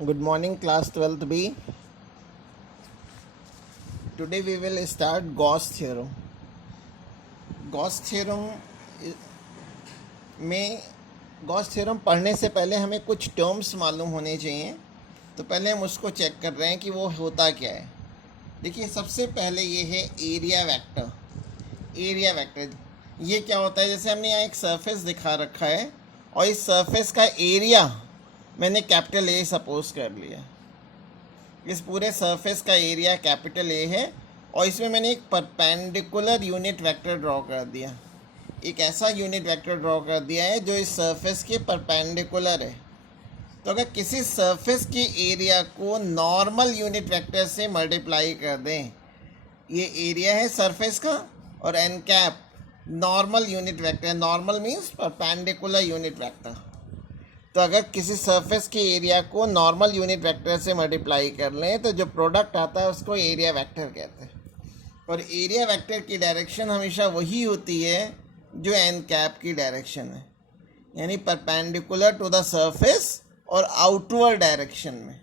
Good morning, class 12th B. Today we will start Gauss theorem. Gauss theorem में Gauss theorem पढ़ने से पहले हमें कुछ टर्म्स मालूम होने चाहिए, तो पहले हम उसको चेक कर रहे हैं कि वो होता क्या है। देखिए, सबसे पहले ये है एरिया वेक्टर। एरिया वेक्टर ये क्या होता है? जैसे हमने यहाँ एक सरफेस दिखा रखा है और इस सरफेस का एरिया मैंने कैपिटल ए सपोज कर लिया। इस पूरे सरफेस का एरिया कैपिटल ए है और इसमें मैंने एक परपेंडिकुलर यूनिट वेक्टर ड्रॉ कर दिया। एक ऐसा यूनिट वेक्टर ड्रॉ कर दिया है जो इस सरफेस के परपेंडिकुलर है। तो अगर किसी सरफेस के एरिया को नॉर्मल यूनिट वेक्टर से मल्टीप्लाई कर दें, ये एरिया है सरफेस का और n cap normal unit vector. Normal means perpendicular unit vector. तो अगर किसी सरफेस के एरिया को नॉर्मल यूनिट वेक्टर से मल्टीप्लाई कर लें तो जो प्रोडक्ट आता है उसको एरिया वेक्टर कहते हैं। और एरिया वेक्टर की डायरेक्शन हमेशा वही होती है जो एन कैप की डायरेक्शन है, यानी परपेंडिकुलर टू द सरफेस और आउटवर्ड डायरेक्शन में।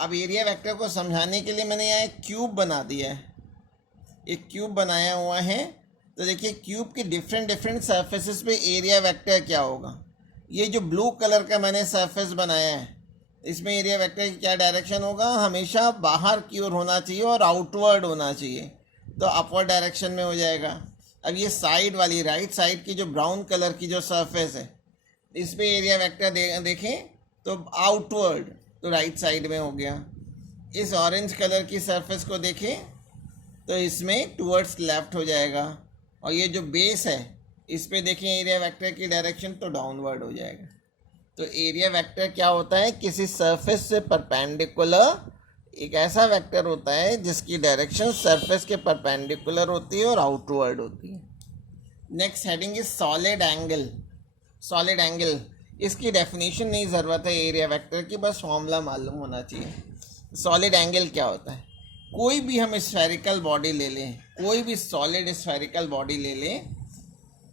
अब एरिया वेक्टर को समझाने के लिए मैंने यहाँ एक क्यूब बना दिया है। एक क्यूब बनाया हुआ है, तो देखिए क्यूब के डिफरेंट सरफेसेस पे एरिया वेक्टर क्या होगा। ये जो ब्लू कलर का मैंने सरफेस बनाया है, इसमें एरिया वेक्टर की क्या डायरेक्शन होगा? हमेशा बाहर की ओर होना चाहिए और आउटवर्ड होना चाहिए, तो अपवर्ड डायरेक्शन में हो जाएगा। अब ये साइड वाली राइट साइड की जो ब्राउन कलर की जो सरफेस है, इस पर एरिया वेक्टर देखें तो आउटवर्ड, तो राइट साइड में हो गया। इस ऑरेंज कलर की सरफेस को देखें तो इसमें टूवर्ड्स लेफ्ट हो जाएगा। और ये जो बेस है इस पे देखें एरिया वेक्टर की डायरेक्शन, तो डाउनवर्ड हो जाएगा। तो एरिया वेक्टर क्या होता है? किसी सरफेस से परपेंडिकुलर एक ऐसा वेक्टर होता है जिसकी डायरेक्शन सरफेस के परपेंडिकुलर होती है और आउटवर्ड होती है। Next heading is solid angle. Solid angle, इसकी डेफिनेशन नहीं ज़रूरत है एरिया वेक्टर की, बस फॉर्मूला मालूम होना चाहिए। सॉलिड एंगल क्या होता है? कोई भी हम स्फेरिकल बॉडी ले लें, कोई भी सॉलिड स्फेरिकल बॉडी ले लें,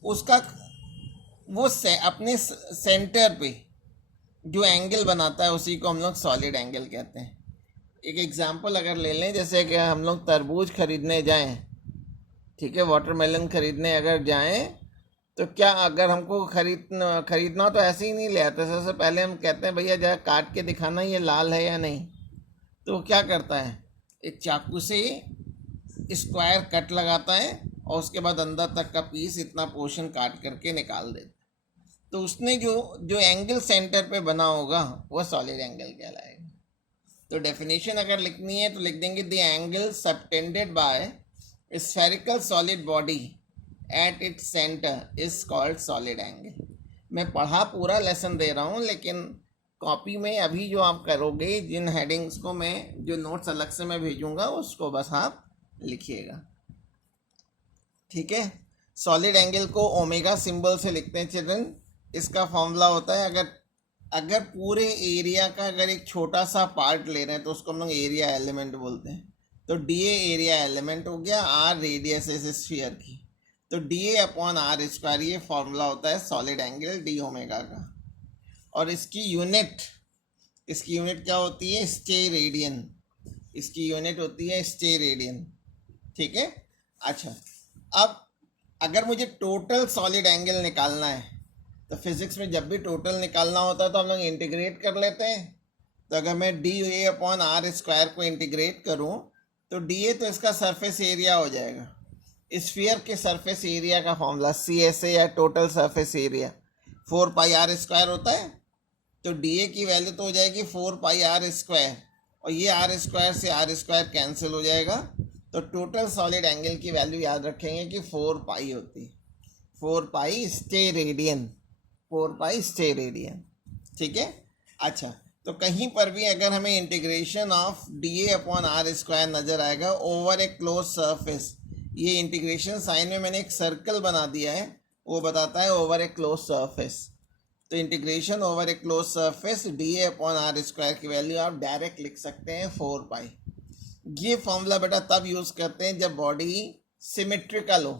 उसका वो अपने सेंटर पे जो एंगल बनाता है उसी को हम लोग सॉलिड एंगल कहते हैं। एक एग्जांपल अगर ले लें, जैसे कि हम लोग तरबूज खरीदने जाएं, ठीक है, वाटरमेलन खरीदने अगर जाएं, तो क्या अगर हमको खरीदना तो ऐसे ही नहीं ले आते। सबसे पहले हम कहते हैं भैया जरा काट के दिखाना ये लाल है या नहीं। तो वो क्या करता है? एक चाकू से स्क्वायर कट लगाता है और उसके बाद अंदर तक का पीस इतना पोर्शन काट करके निकाल देता है। तो उसने जो एंगल सेंटर पे बना होगा वो सॉलिड एंगल कहलाएगा। तो डेफिनेशन अगर लिखनी है तो लिख देंगे the angle subtended bye spherical solid body at its centre is called solid angle. मैं पढ़ा पूरा लेसन दे रहा हूँ, लेकिन कॉपी में अभी जो आप करोगे, जिन हेडिंग्स को मैं जो नोट्स अलग से मैं भेजूंगा उसको बस आप लिखिएगा, ठीक है। सॉलिड एंगल को ओमेगा सिंबल से लिखते हैं चिल्ड्रन। इसका फॉर्मूला होता है, अगर पूरे एरिया का अगर एक छोटा सा पार्ट ले रहे हैं तो उसको हम लोग एरिया एलिमेंट बोलते हैं। तो डी ए एरिया एलिमेंट हो गया, आर रेडियस इस स्फीयर की, तो d a upon r square, ये फॉर्मूला होता है सॉलिड एंगल डी ओमेगा का। और इसकी यूनिट क्या होती है? Stay radian. इसकी यूनिट होती है स्टे रेडियन, ठीक है। अच्छा, अब अगर मुझे टोटल सॉलिड एंगल निकालना है तो फिजिक्स में जब भी टोटल निकालना होता है तो हम लोग इंटीग्रेट कर लेते हैं। तो अगर मैं d a upon r square को इंटीग्रेट करूं तो डी ए तो इसका सरफेस एरिया हो जाएगा। स्फीयर के सरफेस एरिया का फॉर्मूला सी एस ए या total surface area 4 pi r square होता है। तो डी ए की वैल्यू तो हो जाएगी 4 पाई आर स्क्वायर, और ये आर स्क्वायर से आर स्क्वायर कैंसिल हो जाएगा। तो टोटल सॉलिड एंगल की वैल्यू याद रखेंगे कि 4 पाई होती है, 4 pi steradian, 4 pi steradian, ठीक है। अच्छा, तो कहीं पर भी अगर हमें integration of d a upon r square नज़र आएगा ओवर ए क्लोज सरफेस, ये इंटीग्रेशन साइन में मैंने एक सर्कल बना दिया है, वो बताता है ओवर ए क्लोज सरफेस। तो integration over a close surface d a upon r square की वैल्यू आप डायरेक्ट लिख सकते हैं 4 पाई। ये फॉर्मूला बेटा तब यूज़ करते हैं जब बॉडी सिमेट्रिकल हो।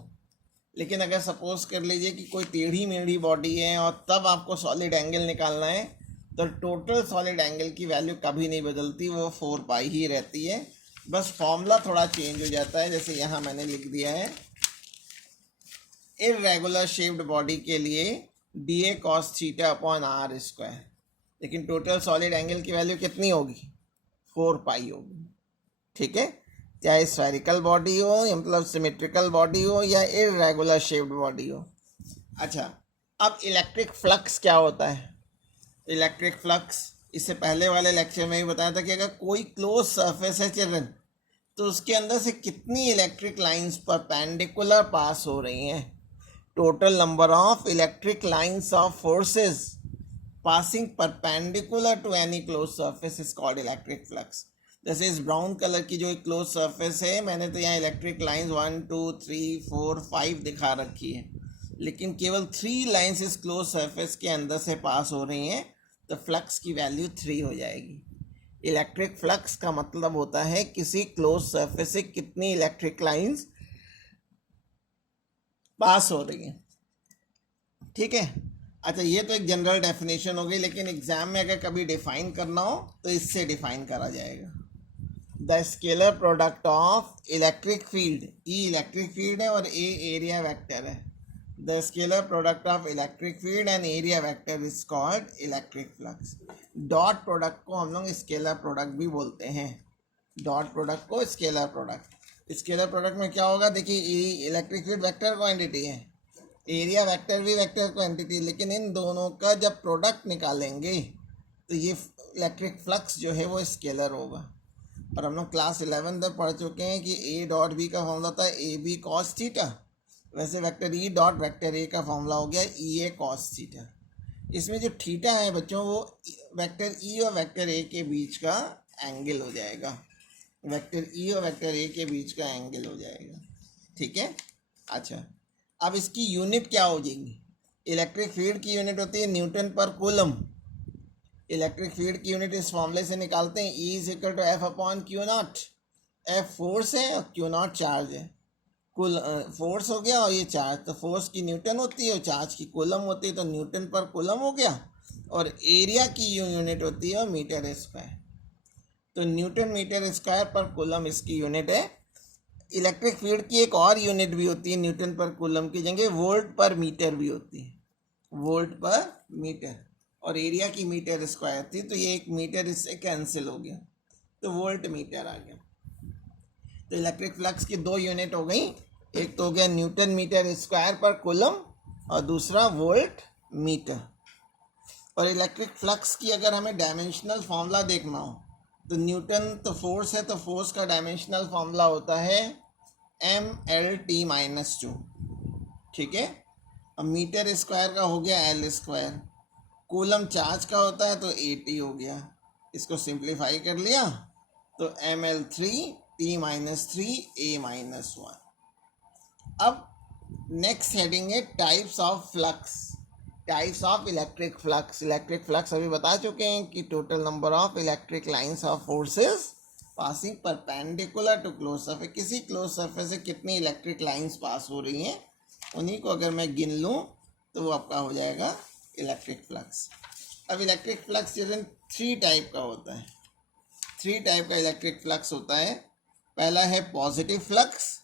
लेकिन अगर सपोज कर लीजिए कि कोई टेढ़ी मेढ़ी बॉडी है और तब आपको सॉलिड एंगल निकालना है, तो टोटल सॉलिड एंगल की वैल्यू कभी नहीं बदलती, वो 4 पाई ही रहती है। बस फॉर्मूला थोड़ा चेंज हो जाता है, जैसे यहाँ मैंने लिख दिया है इर्रेगुलर शेप्ड बॉडी के लिए DA cos theta upon r square, लेकिन टोटल सॉलिड एंगल की वैल्यू कितनी होगी, 4 पाई होगी। ठीक है, चाहे स्फेरिकल बॉडी हो या मतलब सिमेट्रिकल बॉडी हो या इर्रेगुलर शेप्ड बॉडी हो। अच्छा, अब इलेक्ट्रिक फ्लक्स क्या होता है? इलेक्ट्रिक फ्लक्स इससे पहले वाले लेक्चर में भी बताया था कि अगर कोई क्लोज सरफेस है चिल्ड्रन, तो उसके अंदर से कितनी इलेक्ट्रिक लाइंस परपेंडिकुलर पास हो रही हैं। Total number of electric lines of forces passing perpendicular to any close surface is called electric flux. जैसे इस ब्राउन कलर की जो क्लोज सरफेस है, मैंने तो यहाँ इलेक्ट्रिक लाइंस 1 2 3 4 5 दिखा रखी है, लेकिन केवल 3 लाइंस इस क्लोज सरफेस के अंदर से पास हो रही हैं, तो फ्लक्स की वैल्यू 3 हो जाएगी। इलेक्ट्रिक फ्लक्स का मतलब होता है किसी क्लोज सरफेस से कितनी इलेक्ट्रिक लाइंस पास हो रही हैं। ठीक है, अच्छा ये तो एक जनरल डेफिनेशन हो गई, लेकिन एग्जाम में अगर कभी डिफाइन करना हो तो इससे डिफाइन करा जाएगा। The scalar product of electric field, E electric field है और ए एरिया वेक्टर है। The scalar product of electric field and area vector is called electric flux. Dot product को हम लोग स्केलर प्रोडक्ट भी बोलते हैं। डॉट प्रोडक्ट को स्केलर प्रोडक्ट। स्केलर प्रोडक्ट में क्या होगा, देखिए इलेक्ट्रिक फील्ड वेक्टर क्वांटिटी है, एरिया वेक्टर भी वेक्टर क्वांटिटी, लेकिन इन दोनों का जब प्रोडक्ट निकालेंगे तो ये इलेक्ट्रिक फ्लक्स जो है वो स्केलर होगा। और हम लोग क्लास 11 तक पढ़ चुके हैं कि ए डॉट बी का फॉर्मूला था ए बी कॉस थीटा, वैसे vector E dot vector A का फॉर्मूला हो गया ई ए कॉस थीटा। इसमें जो थीटा है बच्चों, वो वेक्टर ई और वेक्टर ए के बीच का एंगल हो जाएगा, वेक्टर ई और वेक्टर ए के बीच का एंगल हो जाएगा। ठीक है, अच्छा अब इसकी यूनिट क्या हो जाएगी? इलेक्ट्रिक फील्ड की यूनिट होती है newton per coulomb. Electric field की यूनिट इस फॉर्मूले से निकालते हैं, E is equal to f upon q not. F force है और क्यू नॉट चार्ज है। कुल फोर्स हो गया और ये चार्ज, तो फोर्स की न्यूटन होती है और चार्ज की कूलम होती है, तो न्यूटन पर कूलम हो गया। और एरिया की यूनिट होती है मीटर स्क्वायर, तो न्यूटन मीटर स्क्वायर पर कूलम इसकी यूनिट है। इलेक्ट्रिक फील्ड की एक और यूनिट भी होती है न्यूटन पर कूलम की जगह वोल्ट पर मीटर भी होती है, वोल्ट पर मीटर। और एरिया की मीटर स्क्वायर थी, तो ये एक मीटर इससे कैंसिल हो गया, तो वोल्ट मीटर आ गया। तो इलेक्ट्रिक फ्लक्स की 2 यूनिट हो गई, एक तो हो गया न्यूटन मीटर स्क्वायर पर कूलम और दूसरा वोल्ट मीटर। और इलेक्ट्रिक फ्लक्स की अगर हमें डायमेंशनल फॉर्मूला देखना हो, तो न्यूटन तो फोर्स है, तो फोर्स का डायमेंशनल फॉर्मूला होता है MLT-2। ठीक है, अब मीटर स्क्वायर का हो गया L स्क्वायर, कूलम चार्ज का होता है तो AT हो गया। इसको सिंप्लीफाई कर लिया तो ML3T-3A-1। अब नेक्स्ट हेडिंग है types of flux, types of electric flux. Electric flux अभी बता चुके हैं कि total number of electric lines of forces passing perpendicular to close surface, किसी क्लोज सरफेस से कितनी इलेक्ट्रिक लाइंस पास हो रही हैं, उन्हीं को अगर मैं गिन लूँ तो वो आपका हो जाएगा इलेक्ट्रिक फ्लक्स। अब इलेक्ट्रिक फ्लक्स 3 टाइप का होता है, 3 टाइप का इलेक्ट्रिक फ्लक्स होता है। पहला है पॉजिटिव फ्लक्स,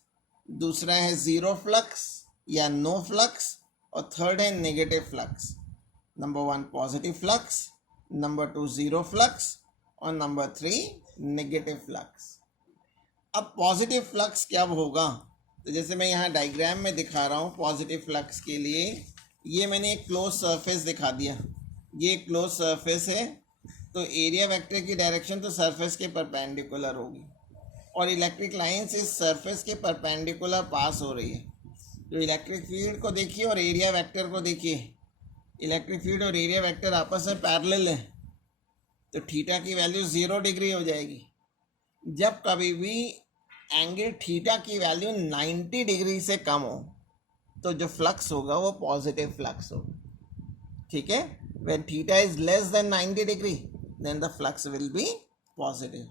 दूसरा है ज़ीरो फ्लक्स या नो फ्लक्स, और थर्ड है negative flux. Number 1 positive flux, number 2 zero flux और नंबर 3 नेगेटिव फ्लक्स। अब पॉजिटिव फ्लक्स क्या होगा, तो जैसे मैं यहाँ डायग्राम में दिखा रहा हूँ पॉजिटिव फ्लक्स के लिए, ये मैंने एक क्लोज सरफेस दिखा दिया, ये क्लोज सरफेस है, तो एरिया वेक्टर की डायरेक्शन तो सरफेस के परपेंडिकुलर होगी और इलेक्ट्रिक लाइंस इस सरफेस के परपेंडिकुलर पास हो रही है। तो इलेक्ट्रिक फील्ड को देखिए और एरिया वेक्टर को देखिए, इलेक्ट्रिक फील्ड और एरिया वेक्टर आपस में पैरेलल है, तो थीटा की वैल्यू 0 डिग्री हो जाएगी। जब कभी भी एंगल थीटा की वैल्यू 90 डिग्री से कम हो तो जो फ्लक्स होगा वो पॉजिटिव फ्लक्स होगा। ठीक है, when theta is less than 90 degree then the flux will be positive.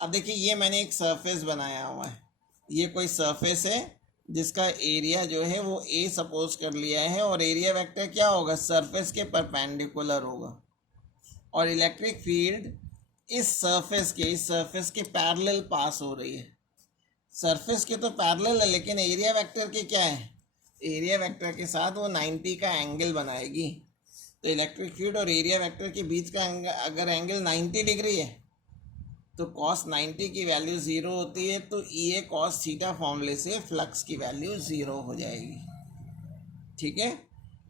अब देखिए ये मैंने एक सरफेस बनाया हुआ है, ये कोई सरफेस है जिसका एरिया जो है वो A सपोज कर लिया है, और एरिया वेक्टर क्या होगा, सरफेस के परपेंडिकुलर होगा। और इलेक्ट्रिक फील्ड इस सरफेस के पैरेलल पास हो रही है। सरफेस के तो पैरेलल है, लेकिन एरिया वेक्टर के क्या है, एरिया वेक्टर के साथ वो 90 का एंगल बनाएगी। तो इलेक्ट्रिक फील्ड और एरिया वेक्टर के बीच का अगर एंगल 90 डिग्री है तो cos 90 की वैल्यू 0 होती है, तो E A cos थीटा फॉर्मूले से फ्लक्स की वैल्यू 0 हो जाएगी। ठीक है।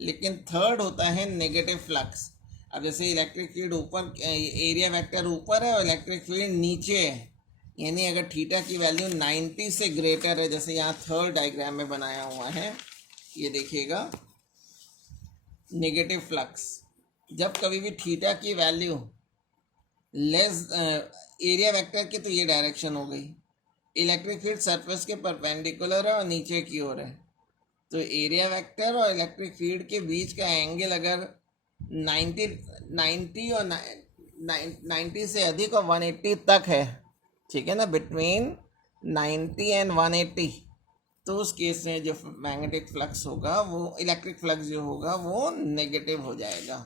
लेकिन थर्ड होता है नेगेटिव फ्लक्स। अब जैसे इलेक्ट्रिक फील्ड ऊपर, एरिया वेक्टर ऊपर है और इलेक्ट्रिक फील्ड नीचे है, यानी अगर थीटा की वैल्यू 90 से ग्रेटर है, जैसे यहाँ थर्ड डायग्राम में बनाया हुआ है, ये देखिएगा नेगेटिव फ्लक्स। जब कभी भी थीटा की वैल्यू लेस एरिया वेक्टर की, तो ये डायरेक्शन हो गई, इलेक्ट्रिक फील्ड सरफेस के परपेंडिकुलर है और नीचे की ओर है, तो एरिया वेक्टर और इलेक्ट्रिक फील्ड के बीच का एंगल अगर 90 और 90 से अधिक और 180 तक है, ठीक है ना, बिटवीन 90 एंड 180, तो उस केस में जो मैग्नेटिक फ्लक्स होगा, वो इलेक्ट्रिक फ्लक्स जो होगा वो नेगेटिव हो जाएगा।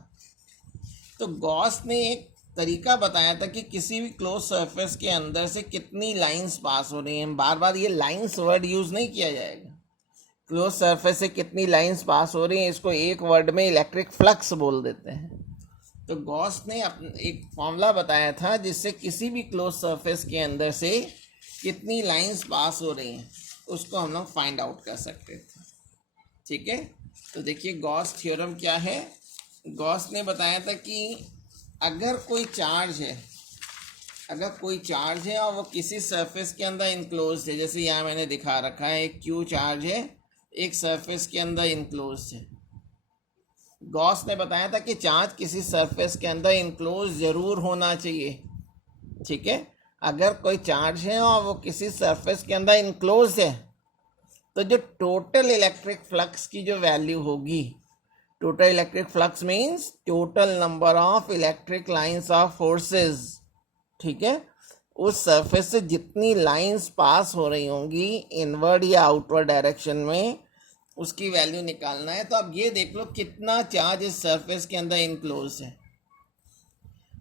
तो गॉस ने एक तरीका बताया था कि किसी भी क्लोज सरफेस के अंदर से कितनी लाइंस पास हो रही हैं। बार बार ये लाइंस वर्ड यूज़ नहीं किया जाएगा। क्लोज सरफेस से कितनी लाइंस पास हो रही हैं, इसको एक वर्ड में इलेक्ट्रिक फ्लक्स बोल देते हैं। तो गॉस ने एक फॉर्मूला बताया था जिससे किसी भी क्लोज सरफेस के अंदर से कितनी लाइंस पास हो रही हैं उसको हम लोग फाइंड आउट कर सकते थे। ठीक है। तो देखिए गॉस थ्योरम क्या है। गॉस ने बताया था कि अगर कोई चार्ज है और वो किसी सरफेस के अंदर इनक्लोज है, जैसे यहाँ मैंने दिखा रखा है एक क्यू चार्ज है, एक सरफेस के अंदर इनक्लोज है। गॉस ने बताया था कि चार्ज किसी सरफेस के अंदर इनक्लोज जरूर होना चाहिए। ठीक है। अगर कोई चार्ज है और वो किसी सरफेस के अंदर इनक्लोज है, तो जो टोटल इलेक्ट्रिक फ्लक्स की जो वैल्यू होगी, total electric flux means total number of electric lines of forces, ठीक है, उस सरफेस से जितनी लाइंस पास हो रही होंगी इनवर्ड या आउटवर्ड डायरेक्शन में, उसकी वैल्यू निकालना है। तो अब ये देख लो कितना चार्ज इस सरफेस के अंदर इनक्लोज है,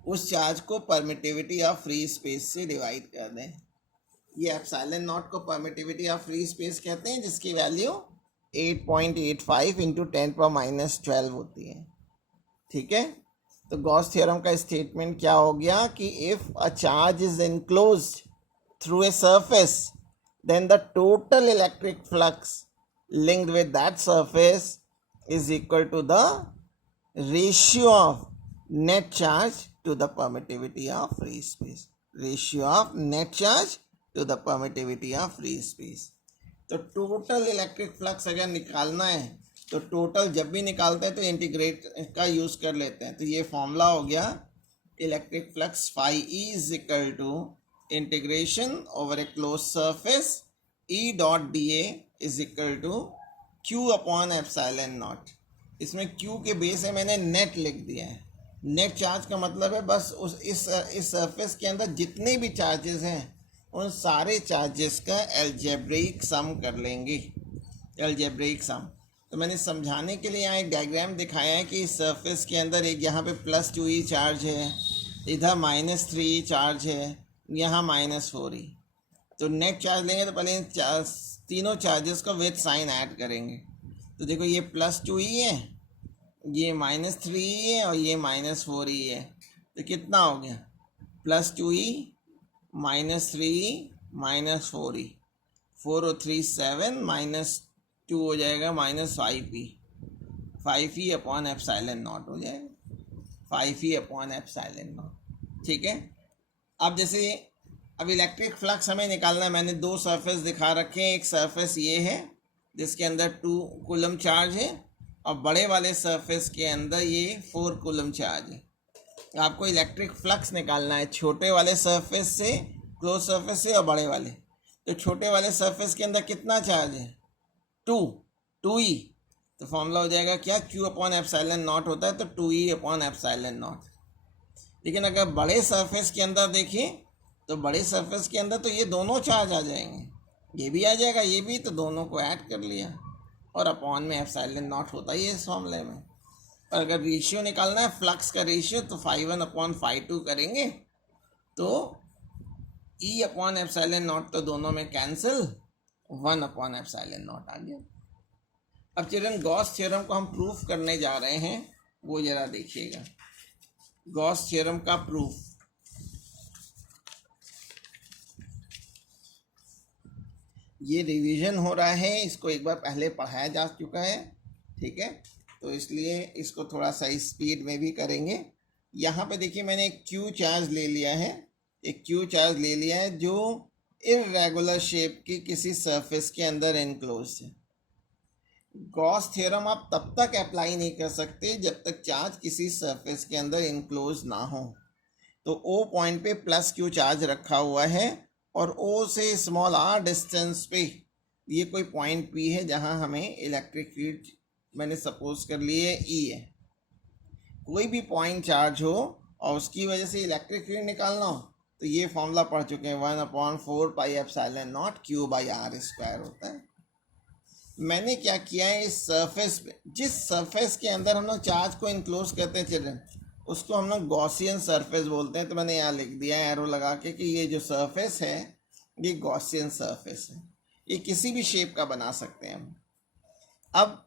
उस चार्ज को परमिटिविटी ऑफ फ्री स्पेस से डिवाइड कर दें। ये एप्सिलॉन नॉट को परमिटिविटी ऑफ फ्री स्पेस कहते हैं, जिसकी वैल्यू 8.85 इंटू 10⁻12 होती है। ठीक है। तो गॉस थ्योरम का स्टेटमेंट क्या हो गया कि if a charge is enclosed through a surface, then the total electric flux linked with that surface is equal to the ratio of net charge to the permittivity of free space. Ratio of net charge to the permittivity of free space. तो total electric flux अगर निकालना है तो total जब भी निकालते हैं तो इंटीग्रेट का यूज़ कर लेते हैं। तो ये फॉर्मूला हो गया electric flux phi e is equal to integration over a close surface e dot d a is equal to q upon epsilon not. इसमें क्यू के बेस है मैंने नेट लिख दिया है। नेट चार्ज का मतलब है बस इस सरफेस के अंदर जितने भी चार्जेस हैं उन सारे चार्जेस का एल्जेब्रिक सम कर लेंगे, एल्जेब्रिक सम। तो मैंने समझाने के लिए यहाँ एक डायग्राम दिखाया है कि इस सरफेस के अंदर एक यहाँ पे +2e चार्ज है, इधर -3e चार्ज है, यहाँ -4e। तो नेट चार्ज लेंगे तो पहले तीनों चार्जेस को विद साइन ऐड करेंगे। तो देखो ये +2e है, ये -3e है और ये -4e है। तो कितना हो गया +2e -3e -4e, 4 और 3 7, -2 हो जाएगा -5e, 5e upon epsilon not हो जाएगा, 5e अपॉन एप्सिलॉन नॉट। ठीक है। अब जैसे अब इलेक्ट्रिक फ्लक्स हमें निकालना है। मैंने दो सरफेस दिखा रखे हैं। एक सरफेस ये है जिसके अंदर 2 कूलम चार्ज है और बड़े वाले सरफेस के अंदर ये 4 कूलम चार्ज है। आपको इलेक्ट्रिक फ्लक्स निकालना है छोटे वाले सरफेस से, क्लोज सरफेस से, और बड़े वाले। तो छोटे वाले सरफेस के अंदर कितना चार्ज है 2e। तो फॉर्मूला हो जाएगा क्या, क्यू अपॉन एप्सिलॉन नॉट होता है तो 2e अपॉन एप्सिलॉन नॉट। लेकिन अगर बड़े सरफेस के अंदर देखें तो बड़े सरफेस के अंदर तो ये दोनों चार्ज आ जाएंगे, ये भी आ जाएगा ये भी, तो दोनों को ऐड कर लिया और अपॉन में एप्सिलॉन नॉट होता ही है इस फॉर्मूले में। और अगर रेशियो निकालना है फ्लक्स का रेशियो तो 5(1/(φ2) करेंगे तो E/ε0 तो दोनों में कैंसिल, 1/ε0 आ गया। अब चिल्ड्रन गॉस थ्योरम को हम प्रूफ करने जा रहे हैं, वो जरा देखिएगा। गॉस थ्योरम का प्रूफ, ये रिवीजन हो रहा है, इसको एक बार पहले पढ़ाया जा चुका है, ठीक है, तो इसलिए इसको थोड़ा सा स्पीड में भी करेंगे। यहाँ पे देखिए मैंने एक क्यू चार्ज ले लिया है, एक क्यू चार्ज ले लिया है जो इर्रेगुलर शेप की किसी सरफेस के अंदर एनक्लोज है। गॉस थ्योरम आप तब तक अप्लाई नहीं कर सकते जब तक चार्ज किसी सरफेस के अंदर इनक्लोज ना हो। तो ओ पॉइंट पे प्लस क्यू चार्ज रखा हुआ है और ओ से स्मॉल आर डिस्टेंस पे ये कोई पॉइंट पी है जहां हमें इलेक्ट्रिक फील्ड मैंने सपोज कर लिए ई है। कोई भी पॉइंट चार्ज हो और उसकी वजह से इलेक्ट्रिक फील्ड निकालना हो तो ये फॉर्मूला पढ़ चुके हैं, 1/4πε0 Q/r² होता है। मैंने क्या किया है, इस सरफेस पे, जिस सरफेस के अंदर हम लोग चार्ज को इनक्लोज करते हैं चिल्ड्रन, उसको हम लोग गॉसियन सरफेस बोलते हैं। तो मैंने यहाँ लिख दिया है एरो लगा के कि ये जो सरफेस है ये गॉसियन सरफेस है, ये किसी भी शेप का बना सकते हैं हम। अब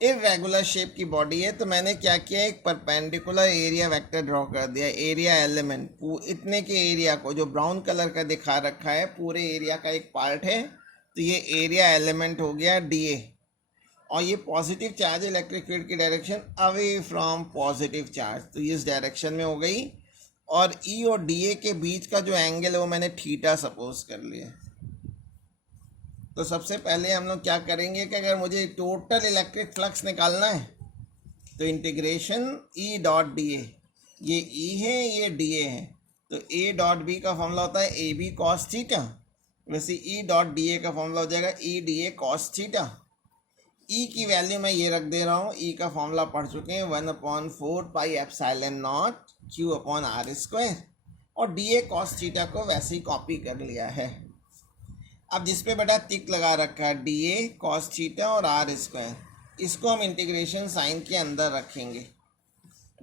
इर्रेगुलर शेप की बॉडी है तो मैंने क्या किया, एक परपेंडिकुलर एरिया वेक्टर ड्रॉ कर दिया। एरिया एलिमेंट इतने के एरिया को, जो ब्राउन कलर का दिखा रखा है, पूरे एरिया का एक पार्ट है, तो ये एरिया एलिमेंट हो गया DA। और ये पॉजिटिव चार्ज इलेक्ट्रिक फील्ड की direction away from positive charge, तो ये इस डायरेक्शन में हो गई। और E और DA के बीच का जो एंगल है वो मैंने थीटा सपोज कर लिया। तो सबसे पहले हम लोग क्या करेंगे कि अगर मुझे टोटल इलेक्ट्रिक फ्लक्स निकालना है तो इंटीग्रेशन E.dA, ये E है ये DA है, तो A.B का फॉर्मूला होता है AB cos थीटा, वैसे E.dA का फॉर्मूला हो जाएगा EDA cos थीटा। E की वैल्यू मैं ये रख दे रहा हूँ, E का फॉर्मूला पढ़ चुके हैं, 1/4πε0 Q/r², और DA cos थीटा को वैसे ही कॉपी कर लिया है। अब जिस पे बेटा टिक लगा रखा है DA cos थीटा और r², इसको हम इंटीग्रेशन साइन के अंदर रखेंगे।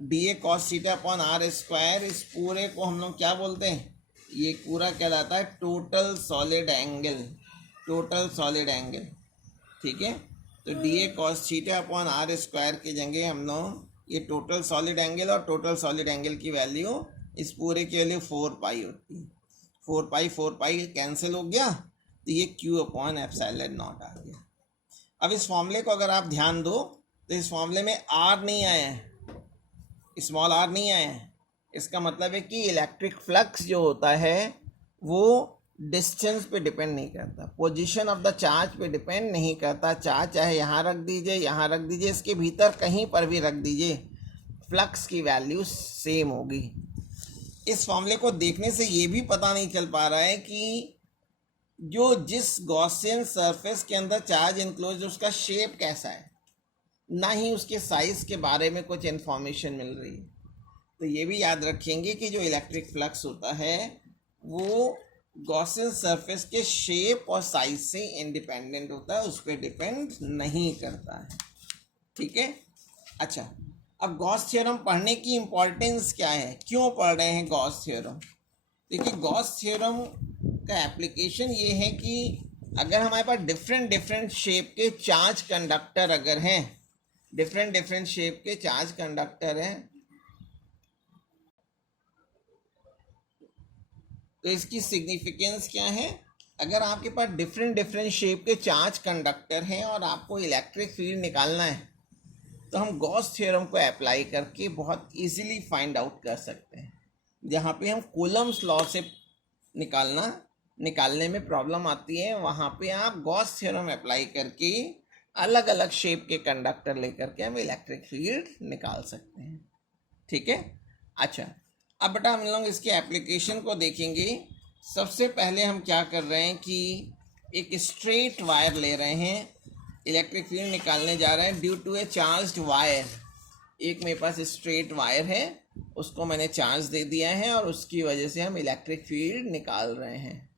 DA cos θ/r², इस पूरे को हम लोग क्या बोलते हैं, ये पूरा कहलाता है total solid angle, total solid angle, ठीक है। तो DA cos θ/r² की जगह हम लोग ये टोटल सॉलिड एंगल, और टोटल सॉलिड एंगल की वैल्यू इस पूरे की वैल्यू 4π होती है। 4π कैंसिल हो गया तो ये Q/ε0 आ गया। अब इस फॉर्मूले को अगर आप ध्यान दो तो इस फॉर्मूले में R नहीं आया है, स्मॉल r नहीं आया है। इसका मतलब है कि इलेक्ट्रिक फ्लक्स जो होता है वो डिस्टेंस पे डिपेंड नहीं करता, पोजीशन ऑफ द चार्ज पे डिपेंड नहीं करता। चार्ज चाहे यहाँ रख दीजिए, यहाँ रख दीजिए, इसके भीतर कहीं पर भी रख दीजिए, फ्लक्स की वैल्यू सेम होगी। इस फॉर्मूले को देखने से ये भी पता नहीं चल पा रहा है कि जो जिस गॉसियन सरफेस के अंदर चार्ज इनक्लोज है उसका शेप कैसा है, ना ही उसके साइज के बारे में कुछ इन्फॉर्मेशन मिल रही है। तो ये भी याद रखेंगे कि जो इलेक्ट्रिक फ्लक्स होता है वो गॉसियन सरफेस के शेप और साइज से इंडिपेंडेंट होता है, उस पर डिपेंड नहीं करता है, ठीक है। अच्छा, अब गॉस थ्योरम पढ़ने की इम्पोर्टेंस क्या है, क्यों पढ़ रहे हैं गॉस थ्योरम। देखिए गॉस थ्योरम का एप्लीकेशन ये है कि अगर हमारे पास डिफरेंट शेप के चार्ज कंडक्टर अगर हैं, डिफरेंट शेप के चार्ज कंडक्टर हैं, तो इसकी सिग्निफिकेंस क्या है। अगर आपके पास डिफरेंट शेप के चार्ज कंडक्टर हैं और आपको इलेक्ट्रिक फील्ड निकालना है तो हम गॉस थ्योरम को अप्लाई करके बहुत इजीली फाइंड आउट कर सकते हैं। जहाँ पे हम कूलम्स लॉ से निकालने में प्रॉब्लम आती है, वहाँ पे आप गॉस थ्योरम अप्लाई करके अलग अलग शेप के कंडक्टर लेकर के हम इलेक्ट्रिक फील्ड निकाल सकते हैं, ठीक है। अच्छा, अब बेटा हम लोग इसके एप्लीकेशन को देखेंगे। सबसे पहले हम क्या कर रहे हैं कि एक स्ट्रेट वायर ले रहे हैं, इलेक्ट्रिक फील्ड निकालने जा रहे हैं due to a charged wire. एक मेरे पास स्ट्रेट वायर है, उसको मैंने चार्ज दे दिया है और उसकी वजह से हम इलेक्ट्रिक फील्ड निकाल रहे हैं।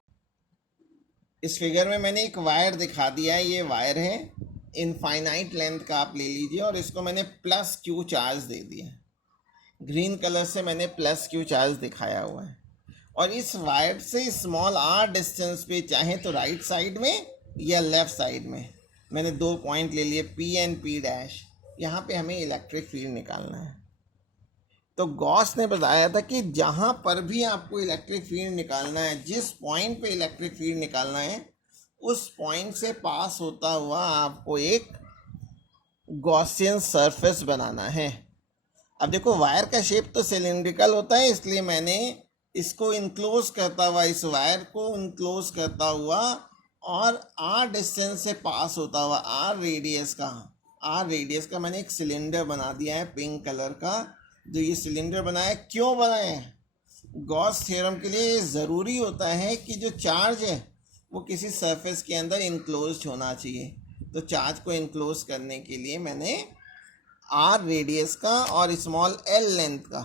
इस फिगर में मैंने एक वायर दिखा दिया है, ये वायर है, इनफाइनाइट लेंथ का आप ले लीजिए और इसको मैंने प्लस क्यू चार्ज दे दिया। ग्रीन कलर से मैंने प्लस क्यू चार्ज दिखाया हुआ है। और इस वायर से स्मॉल आर डिस्टेंस पे चाहे तो राइट साइड में या लेफ्ट साइड में मैंने 2 पॉइंट ले लिए P एंड P डैश। यहाँ पे हमें इलेक्ट्रिक फील्ड निकालना है। तो गॉस ने बताया था कि जहाँ पर भी आपको इलेक्ट्रिक फील्ड निकालना है, जिस पॉइंट पे इलेक्ट्रिक फील्ड निकालना है, उस पॉइंट से पास होता हुआ आपको एक गॉसियन सरफेस बनाना है। अब देखो वायर का शेप तो सिलिंड्रिकल होता है, इसलिए मैंने इसको इनक्लोज करता हुआ, इस वायर को इनक्लोज करता हुआ और आर डिस्टेंस से पास होता हुआ, आर रेडियस का मैंने एक सिलेंडर बना दिया है पिंक कलर का। जो ये सिलेंडर बनाया, क्यों बनाया है? गॉस थ्योरम के लिए ये ज़रूरी होता है कि जो चार्ज है वो किसी सरफेस के अंदर इनक्लोज होना चाहिए। तो चार्ज को इनक्लोज करने के लिए मैंने आर रेडियस का और स्मॉल एल लेंथ का,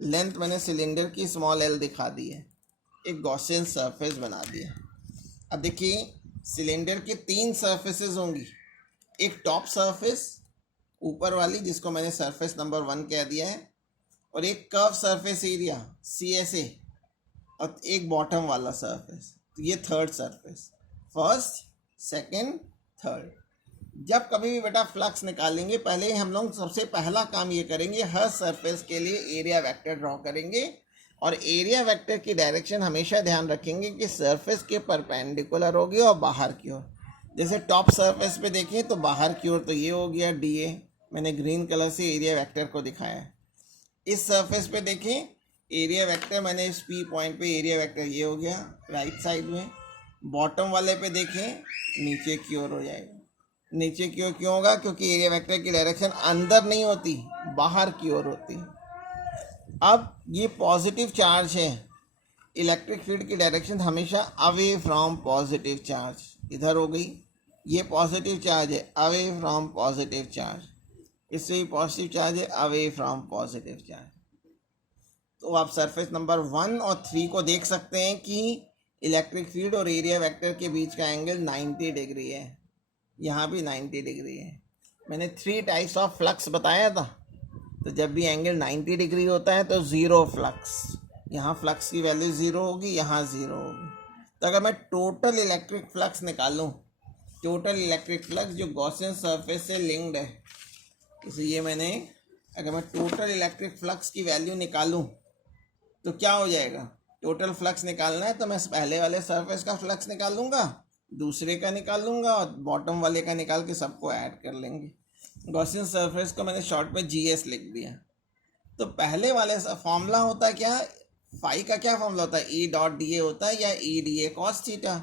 लेंथ मैंने सिलेंडर की स्मॉल एल दिखा दी है, एक गॉसियन सरफेस बना दिया। अब देखिए सिलेंडर के 3 सरफेसेस होंगी। एक टॉप सरफेस ऊपर वाली जिसको मैंने सरफेस नंबर 1 कह दिया है, और एक कर्व सरफेस एरिया CSA, और एक बॉटम वाला सरफेस। तो ये third surface, first, second, third. जब कभी भी बेटा फ्लक्स निकालेंगे, पहले हम लोग सबसे पहला काम ये करेंगे, हर सरफेस के लिए एरिया वेक्टर ड्रॉ करेंगे। और एरिया वेक्टर की डायरेक्शन हमेशा ध्यान रखेंगे कि सरफेस के परपेंडिकुलर होगी और बाहर की ओर। जैसे टॉप सरफेस पे देखें तो बाहर की ओर तो ये हो गया DA, मैंने ग्रीन कलर से एरिया वेक्टर को दिखाया है। इस सरफेस पे देखें एरिया वेक्टर, मैंने इस P पॉइंट पे एरिया वेक्टर ये हो गया राइट साइड में। बॉटम वाले पे देखें नीचे की ओर हो जाएगा। नीचे की ओर क्यों होगा? क्योंकि एरिया वेक्टर की डायरेक्शन अंदर नहीं होती, बाहर की ओर होती। अब ये पॉजिटिव चार्ज है, इलेक्ट्रिक फील्ड की डायरेक्शन हमेशा अवे फ्रॉम पॉजिटिव चार्ज, इधर हो गई। ये पॉजिटिव चार्ज है, अवे फ्रॉम पॉजिटिव चार्ज। इससे ही पॉजिटिव चार्ज है, अवे फ्रॉम पॉजिटिव चार्ज। तो आप सरफेस नंबर 1 और 3 को देख सकते हैं कि इलेक्ट्रिक फील्ड और एरिया वेक्टर के बीच का एंगल 90 डिग्री है। यहाँ भी 90 डिग्री है। मैंने 3 टाइप्स ऑफ फ्लक्स बताया था। तो जब भी एंगल 90 डिग्री होता है तो ज़ीरो फ्लक्स, यहाँ फ्लक्स की वैल्यू 0 होगी, यहाँ 0 होगी। तो अगर मैं टोटल इलेक्ट्रिक फ्लक्स निकालूँ, टोटल इलेक्ट्रिक फ्लक्स जो गॉसियन सरफेस से लिंक्ड है, इसलिए मैंने अगर मैं टोटल इलेक्ट्रिक फ्लक्स की वैल्यू निकालूँ तो क्या हो जाएगा? टोटल फ्लक्स निकालना है तो मैं पहले वाले सरफेस का फ्लक्स निकालूंगा, दूसरे का निकालूंगा और बॉटम वाले का निकाल के सबको ऐड कर लेंगे। गॉसियन सरफेस को मैंने शॉर्ट में GS लिख दिया। तो पहले वाले फॉर्मूला होता है क्या, फाई का क्या फॉर्मूला होता है? E डॉट DA होता है या E DA cos थीटा।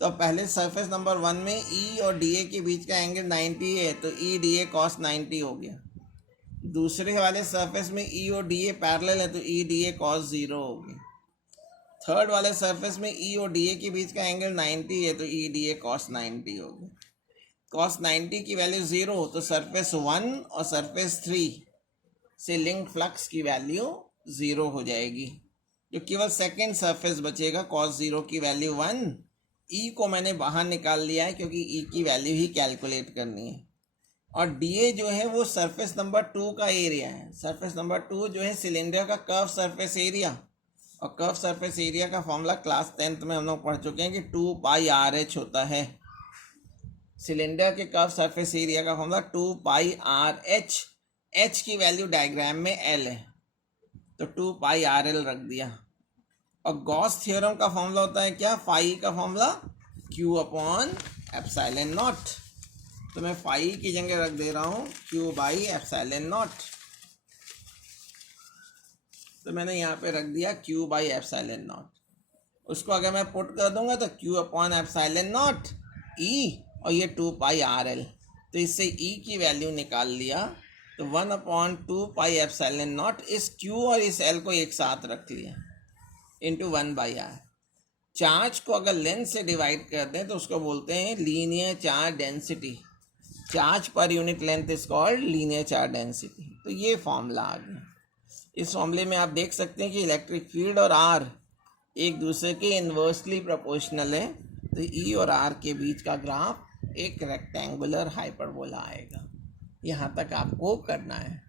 तो पहले सरफेस नंबर 1 में E और DA के बीच का एंगल 90 है, तो E DA cos 90 हो गया। दूसरे वाले सरफेस में E और DA पैरेलल है, तो E DA cos 0 हो गया। थर्ड वाले सरफेस में E और DA के बीच का एंगल 90 है, तो E DA cos 90 हो गया। cos 90 की वैल्यू 0 हो तो सरफेस 1 और सरफेस 3 से लिंक फ्लक्स की वैल्यू 0 हो जाएगी। जो केवल सेकेंड सरफेस बचेगा, cos 0 की वैल्यू 1। E को मैंने बाहर निकाल लिया है क्योंकि E की वैल्यू ही कैलकुलेट करनी है। और DA जो है वो सरफेस नंबर 2 का एरिया है। सरफेस नंबर 2 जो है सिलेंडर का कर्व सरफेस एरिया, और कर्व सरफेस एरिया का फॉर्मूला क्लास 10th में हम लोग पढ़ चुके हैं कि 2 पाई RH होता है। सिलेंडर के कर्व सरफेस एरिया का फॉर्मूला 2 पाई RH। H की वैल्यू डायग्राम में L है, तो 2 पाई RL रख दिया। और गॉस थ्योरम का फॉर्मूला होता है क्या? फाई का formula Q upon epsilon not. तो मैं फाई की जगह रख दे रहा हूँ Q बाई एप्सिलॉन नॉट। तो मैंने यहाँ पे रख दिया Q बाई एप्सिलॉन नॉट। उसको अगर मैं पुट कर दूंगा तो Q upon epsilon not E और ये 2 पाई RL। तो इससे E की वैल्यू निकाल लिया, तो 1 अपॉन 2 पाई एप्सिलॉन नॉट। इस Q और इस L को एक साथ रख लिया इंटू 1 बाई R। चार्ज को अगर लेंथ से डिवाइड कर दें तो उसको बोलते हैं linear charge density. Charge per unit length is called linear charge density. तो ये फॉर्मूला आ गया। इस फॉर्मूले में आप देख सकते हैं कि इलेक्ट्रिक फील्ड और R एक दूसरे के इन्वर्सली प्रोपोर्शनल है। तो E और R के बीच का ग्राफ एक रेक्टेंगुलर हाइपरबोला आएगा। यहाँ तक आपको करना है।